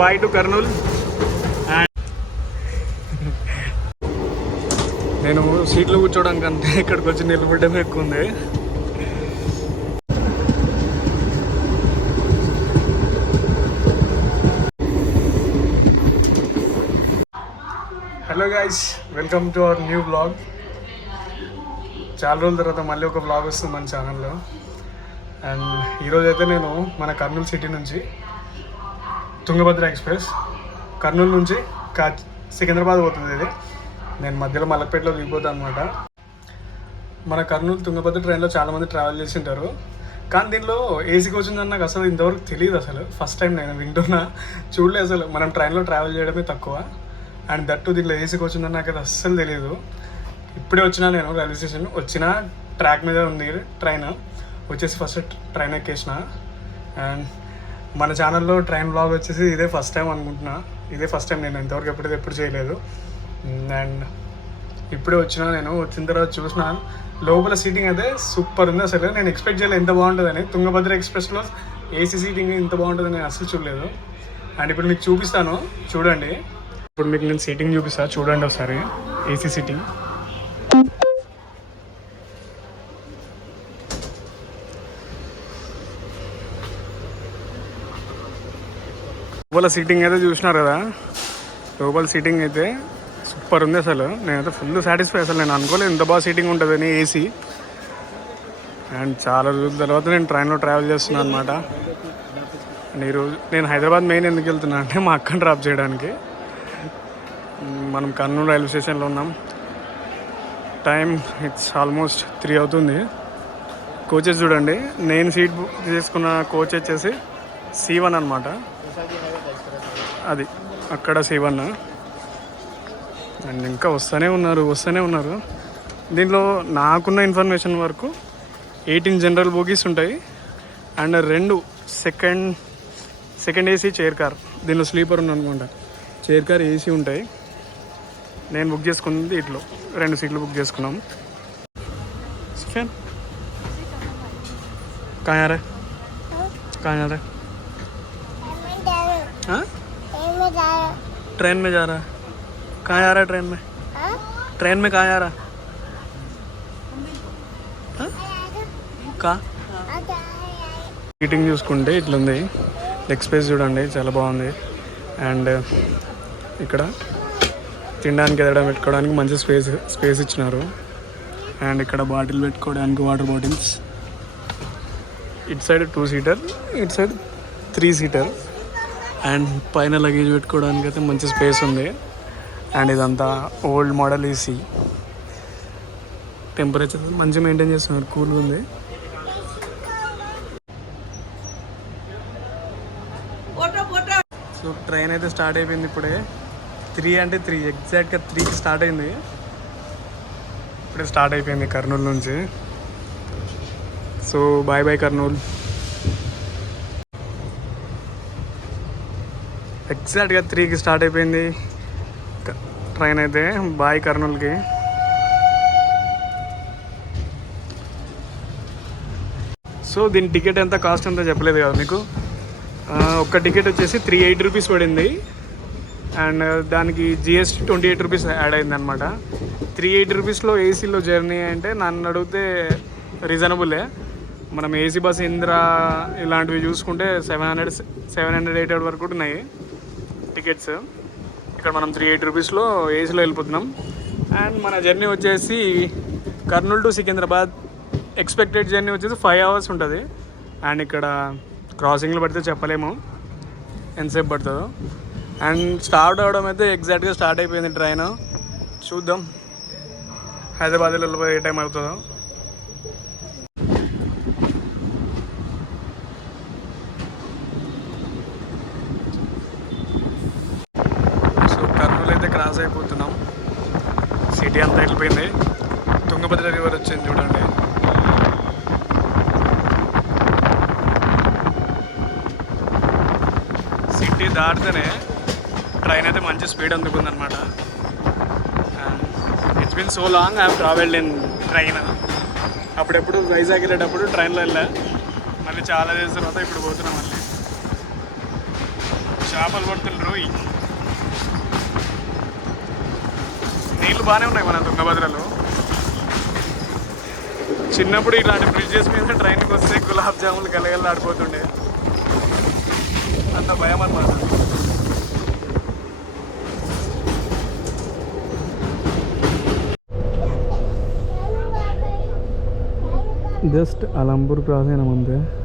Bye to Kurnool నేను సీట్లో కూర్చోవడానికి అంతే ఇక్కడికి వచ్చి నిలబడడం ఎక్కువ ఉంది. Hello guys welcome to our new blog చాలా రోజుల తర్వాత మళ్ళీ ఒక బ్లాగ్ వస్తుంది మన ఛానల్లో అండ్ ఈరోజు అయితే నేను మన కర్నూలు సిటీ నుంచి తుంగభద్ర ఎక్స్ప్రెస్. కర్నూలు నుంచి కా సికింద్రాబాద్ పోతుంది ఇది. నేను మధ్యలో మలక్పేటలో దిగిపోతాను అనమాట మన కర్నూలు తుంగభద్ర ట్రైన్లో చాలామంది ట్రావెల్ చేసి ఉంటారు కానీ దీనిలో ఏసీ వచ్చిందని నాకు అసలు ఇంతవరకు తెలియదు అసలు. ఫస్ట్ టైం నేను వింటున్నా. చూడలేదు అసలు. మనం ట్రైన్లో ట్రావెల్ చేయడమే తక్కువ. అండ్ దట్టు దీనిలో ఏసీ వచ్చిందని నాకు అది అస్సలు తెలియదు. ఇప్పుడే వచ్చినా నేను రైల్వే స్టేషన్. వచ్చిన ట్రాక్ మీద ఉంది ట్రైన్ వచ్చేసి ఫస్ట్ ట్రైన్ ఎక్కేసిన. అండ్ మన ఛానల్లో ట్రైన్ బ్లాగ్ వచ్చేసి ఇదే ఫస్ట్ టైం అనుకుంటున్నా. ఇదే ఫస్ట్ టైం నేను ఇంతవరకు ఎప్పుడు ఎప్పుడు చేయలేదు. Mm, అండ్ ఇప్పుడే వచ్చినా నేను వచ్చిన తర్వాత చూసిన లోపల సీటింగ్ అయితే సూపర్ ఉంది అసలు. నేను ఎక్స్పెక్ట్ చేయలేదు ఎంత బాగుంటుందని. తుంగభద్ర ఎక్స్ప్రెస్లో ఏసీ సీటింగ్ ఇంత బాగుంటుందని నేను అసలు చూడలేదు. అండ్ ఇప్పుడు మీకు చూపిస్తాను. చూడండి. ఇప్పుడు మీకు నేను సీటింగ్ చూపిస్తాను చూడండి ఒకసారి. ఏసీ సీటింగ్ లోపల సీటింగ్ అయితే చూసినారు కదా? లోపల సీటింగ్ అయితే సూపర్ ఉంది అసలు. నేనైతే ఫుల్ సాటిస్ఫై అసలు. నేను అనుకోలేదు ఇంత బాగా సీటింగ్ ఉంటుందని ఏసీ అండ్ చాలా రోజుల తర్వాత నేను ట్రైన్లో ట్రావెల్ చేస్తున్నాను అనమాట అండ్ ఈరోజు నేను హైదరాబాద్ మెయిన్ ఎందుకు వెళ్తున్నా అంటే మా అక్కని డ్రాప్ చేయడానికి. మనం కర్నూలు రైల్వే స్టేషన్లో ఉన్నాం. టైం ఇట్స్ ఆల్మోస్ట్ త్రీ అవుతుంది. కోచెస్ చూడండి. నేను సీట్ బుక్ చేసుకున్న కోచ్ వచ్చేసి సి వన్ అనమాట అది. అక్కడ సి వన్ అండ్ ఇంకా వస్తూనే ఉన్నారు వస్తూనే ఉన్నారు. దీనిలో నాకున్న ఇన్ఫర్మేషన్ వరకు ఎయిటీన్ జనరల్ బోగీస్ ఉంటాయి. అండ్ రెండు second second AC chair car. దీనిలో స్లీపర్ ఉంది అనుకుంటా చైర్ కార్ ఏసీ ఉంటాయి. నేను బుక్ చేసుకుంది ఇట్లో. రెండు సీట్లు బుక్ చేసుకున్నాం. చికెన్ कहाँ ट्रेन में जा रहा है कहाँ आ रहा है ट्रेन में ट्रेन में कहाँ आ रहा हाँ? कहाँ సీటింగ్ చూసుకుంటే ఇట్లుంది లెగ్ స్పేస్ చూడండి చాలా బాగుంది అండ్ ఇక్కడ తినడానికి ఎదడం పెట్టుకోవడానికి మంచి స్పేస్ స్పేస్ ఇచ్చినారు అండ్ ఇక్కడ బాటిల్ పెట్టుకోవడానికి వాటర్ బాటిల్స్ ఇటు సైడ్ టూ సీటర్ ఇటు సైడ్ త్రీ సీటర్ and పైన లగేజ్ పెట్టుకోవడానికి అయితే మంచి స్పేస్ ఉంది. అండ్ ఇదంతా ఓల్డ్ మోడల్ ఏసీ టెంపరేచర్ మంచిగా మెయింటైన్ చేస్తున్నారు కూల్గా ఉంది. సో ట్రైన్ అయితే స్టార్ట్ అయిపోయింది ఇప్పుడే. త్రీ అంటే త్రీ ఎగ్జాక్ట్గా త్రీకి స్టార్ట్ అయింది. ఇప్పుడే స్టార్ట్ అయిపోయింది కర్నూలు నుంచి. So bye bye Kurnool. ఎగ్జాక్ట్గా త్రీకి స్టార్ట్ అయిపోయింది. ట్రైన్ అయితే. బాయ్ కర్నూలుకి. సో దీని టికెట్ ఎంత కాస్ట్ ఎంతో చెప్పలేదు కదా మీకు? ఒక్క టికెట్ వచ్చేసి త్రీ ఎయిట్ రూపీస్ పడింది. అండ్ uh, దానికి GST twenty eight rupees add అయింది అనమాట త్రీ ఎయిట్ రూపీస్లో ఏసీలో జర్నీ అంటే నన్ను అడిగితే రీజనబులే మనం ఏసీ బస్ ఇంద్ర ఇలాంటివి చూసుకుంటే seven hundred seven hundred eight hundred వరకు కూడా ఉన్నాయి టికెట్స్ ఇక్కడ మనం త్రీ ఎయిట్ రూపీస్లో ఏసీలో వెళ్ళిపోతున్నాం. అండ్ మన జర్నీ వచ్చేసి Kurnool to Secunderabad. Expected journey వచ్చేసి ఫైవ్ అవర్స్ ఉంటుంది. అండ్ ఇక్కడ క్రాసింగ్లు పడితే చెప్పలేము. ఎంతసేపు పడుతుందో. అండ్ స్టార్ట్ అవడం అయితే ఎగ్జాక్ట్గా స్టార్ట్ అయిపోయింది ట్రైన్ చూద్దాం. హైదరాబాద్లో వెళ్ళిపోయి ఏ టైం అవుతుందో సో కర్నూలు అయితే క్రాస్ అయిపోతున్నాం. సిటీ అంతా వెళ్ళిపోయింది. తుంగభద్ర రివర్ వచ్చింది చూడండి. సిటీ దాటితేనే ట్రైన్ అయితే మంచి speed అందుకుందనమాట it's been so long I travelled in train అప్పుడెప్పుడు Vizag వెళ్ళేటప్పుడు ట్రైన్లో వెళ్ళా. మళ్ళీ చాలా డేస్ తర్వాత ఇప్పుడు పోతున్నాం మళ్ళీ. చేపలు పడుతుండ్రు. నీళ్ళు బాగానే ఉన్నాయి మన తుంగభద్రలో. చిన్నప్పుడు ఇలాంటి బ్రిడ్జెస్ మీద ట్రైన్కి వస్తే గులాబ్ జాములు గలగలాడిపోతుండే అంత భయం అన్నమాట. జస్ట్ అలంపూర్ క్రాస్ అయినా ముందే.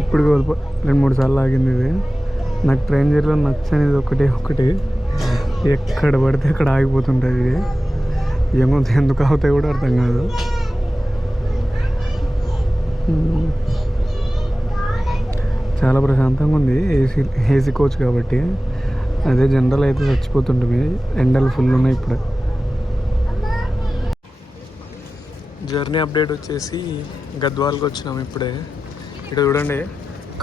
ఇప్పుడు కోల్పో- రెండు మూడు సార్లు ఆగింది ఇది. నాకు ట్రైన్ జర్నీలో నచ్చనిది ఒకటే ఒకటి. ఎక్కడ పడితే అక్కడ ఆగిపోతుంటుంది ఇది. ఏమో ఎందుకు అవుతాయి కూడా అర్థం కాదు. చాలా ప్రశాంతంగా ఉంది. ఏసీ ఏసీ కోచ్ కాబట్టి. అదే జనరల్ అయితే చచ్చిపోతుంటుంది. ఎండలు ఫుల్ ఉన్నాయి ఇప్పుడు. జర్నీ అప్డేట్ వచ్చేసి గద్వాల్కి వచ్చినాం ఇప్పుడే. ఇక్కడ చూడండి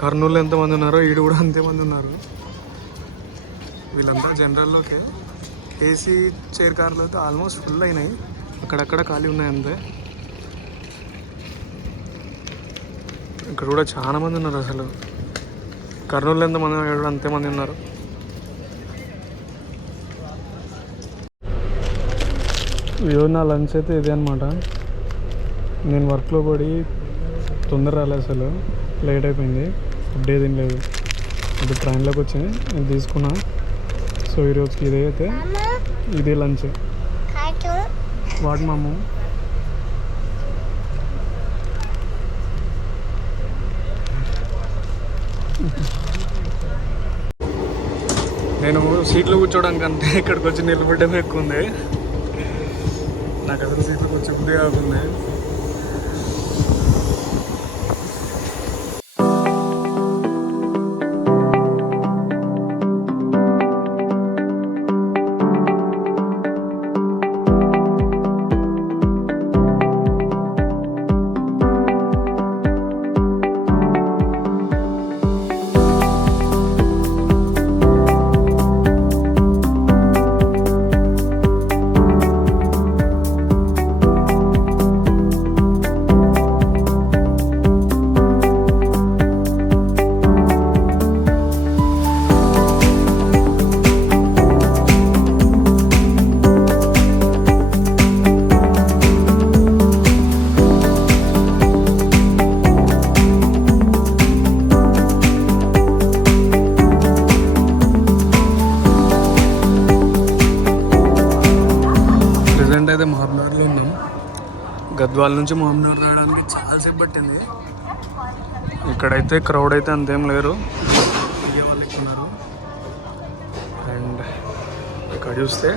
కర్నూలు ఎంతమంది ఉన్నారో ఈడు కూడా అంతేమంది ఉన్నారు. వీళ్ళంతా జనరల్లోకే ఏసీ చైర్ కార్లు అయితే ఆల్మోస్ట్ ఫుల్ అయినాయి. అక్కడక్కడ ఖాళీ ఉన్నాయి అంతే. ఇక్కడ కూడా చాలా మంది ఉన్నారు అసలు. కర్నూలు ఎంతమంది ఉన్నారు? అంతేమంది ఉన్నారు. ఇదో నా లంచ్ అయితే ఇదే అనమాట నేను వర్క్లో పడి తొందర రాలేదు అసలు. లేట్ అయిపోయింది. ఫుడ్ ఏ తినలేదు ఇప్పుడు ట్రైన్లోకి వచ్చింది నేను తీసుకున్నా. సో ఈరోజుకి ఇదే అయితే? ఇదే లంచ్. వాటి మాము? నేను సీట్లో కూర్చోవడానికి అంటే ఇక్కడికి వచ్చి నిలబడ్డమే ఎక్కువ ఉంది. నాకు అసలు సీట్లో కూర్చో బుద్ధి కాకుండా. గద్వాల నుంచి మహబూబ్నగర్ రావడానికి చాలాసేపు పట్టింది. ఇక్కడైతే క్రౌడ్ అయితే అంతేం లేరు. వాళ్ళు ఎక్కున్నారు అండ్ ఇక్కడ చూస్తే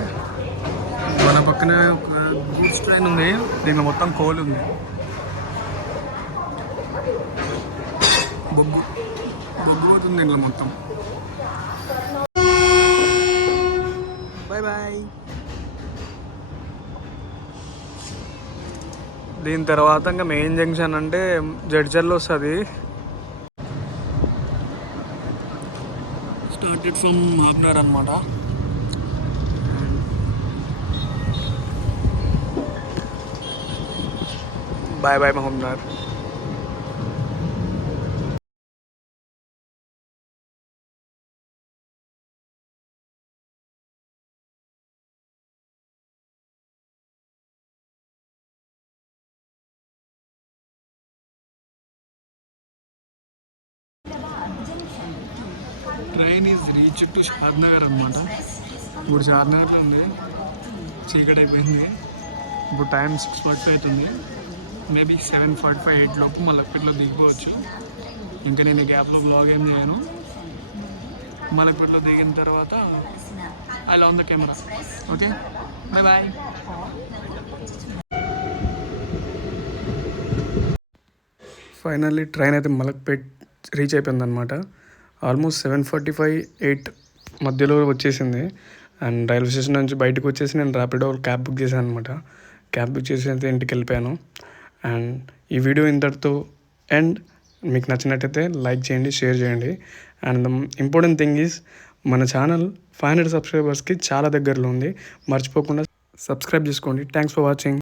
మన పక్కనే ఒక గూడ్స్ ట్రైన్ ఉంది. దీనిలో మొత్తం కోల్ ఉంది. బొగ్గు. బొగ్గు అవుతుంది దీంట్లో మొత్తం. బాయ్ బాయ్ దీని తర్వాత ఇంకా మెయిన్ జంక్షన్ అంటే జడ్చర్లో వస్తుంది. స్టార్టెడ్ ఫ్రమ్ హాఫ్నర్ అనమాట bye bye మహమ్నార్ train is reach to Shadnagar అనమాట ఇప్పుడు షాద్నగర్లో ఉంది. చీకటి అయిపోయింది. ఇప్పుడు టైం సిక్స్ ఫార్టీ అవుతుంది. Maybe seven forty five eight లోపు మలక్పేటలో దిగిపోవచ్చు. ఇంకా నేను ఈ గ్యాప్లో బ్లాగ్ ఏం చేయను. మలక్పేటలో దిగిన తర్వాత I love the camera okay bye bye finally train అయితే మలక్పేట్ రీచ్ అయిపోయింది అనమాట almost seven forty five eight మధ్యలో వచ్చేసింది. అండ్ రైల్వే స్టేషన్ నుంచి బయటకు వచ్చేసి నేను ర్యాపిడో క్యాబ్ బుక్ చేశాను అనమాట క్యాబ్ బుక్ చేసి అయితే ఇంటికి వెళ్ళిపోయాను. అండ్ ఈ వీడియో ఇంతటితో అండ్ మీకు నచ్చినట్టయితే లైక్ చేయండి షేర్ చేయండి. అండ్ ఇంపార్టెంట్ థింగ్ ఈజ్ మన ఛానల్ ఫైవ్ హండ్రెడ్ సబ్స్క్రైబర్స్కి చాలా దగ్గరలో ఉంది. మర్చిపోకుండా సబ్స్క్రైబ్ చేసుకోండి. Thanks for watching.